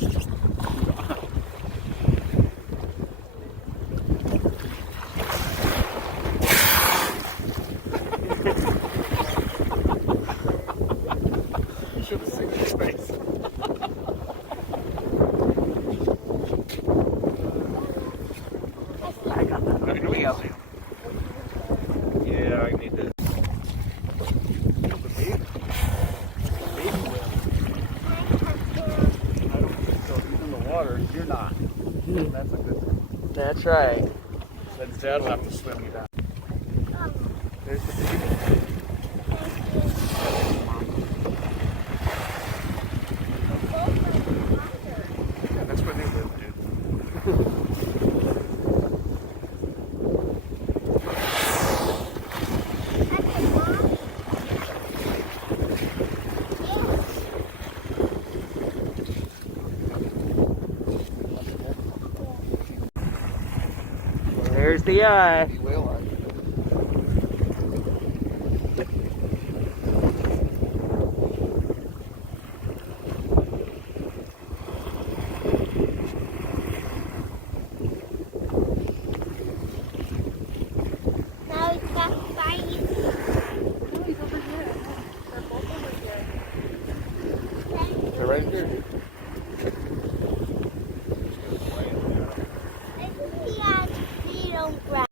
You should have seen his face. I got that. Right, we got him. Yeah, I need this. Water, you're not. That's a good thing. That's right. Then Dad will have to swim you down. There's the baby. Yeah, that's where they live, dude. There's the eye. Now he's back by you. No, he's over here. They're both over here. They're right here. I think he has feet on ground.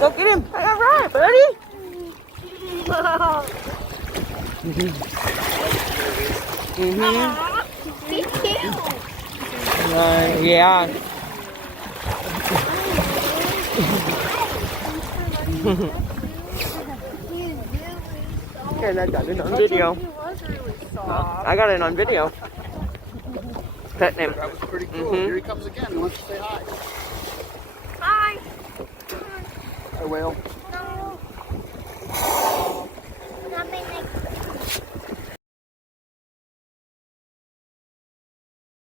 Go get him. All right, buddy. He's cute. Yeah. Here, I got it on video. He was really soft. I got it on video. Petting him. That was pretty cool. Here he comes again. He wants to say hi. Hi. Hi, whale.